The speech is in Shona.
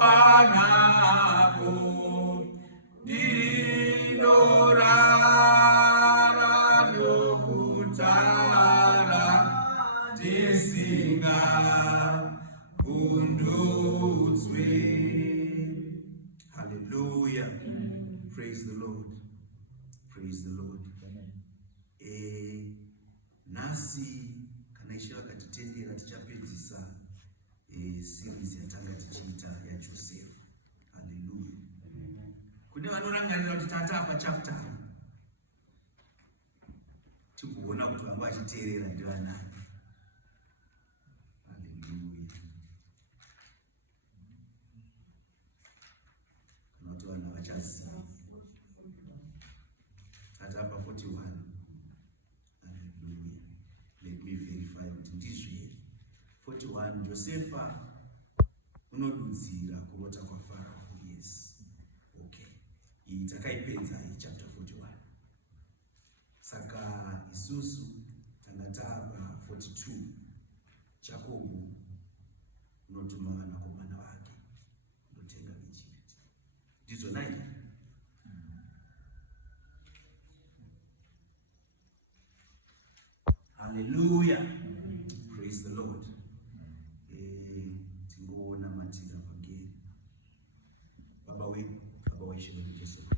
panako dinorara nokutara tisinga kundudzwe. Hallelujah. Praise the Lord. Praise the Lord. Nasi kana ishira katitendera tichapedzisa series yatanga tichiita ya Josefa. Hallelujah. Kune vanorangarira kuti tatapa chapter tikuona kuti vanga vachiteerera ndivanani. Hallelujah. Kana kuti vanhu vachaziva tatapa 41. Hallelujah. Let me verify kuti ndizvo 41. Josefa unodudzira kurota kwaFarao. Yes. Okay. Iyi takaipedza hii chapter 41. Saka isusu tangataba 42. Jakobho unotuma vanakomana vake kunotenga Egypt. Ndizo nai. Hallelujah. Praise the Lord. Tingoona matira again. Baba wetu, Baba wa Yesu Kristo.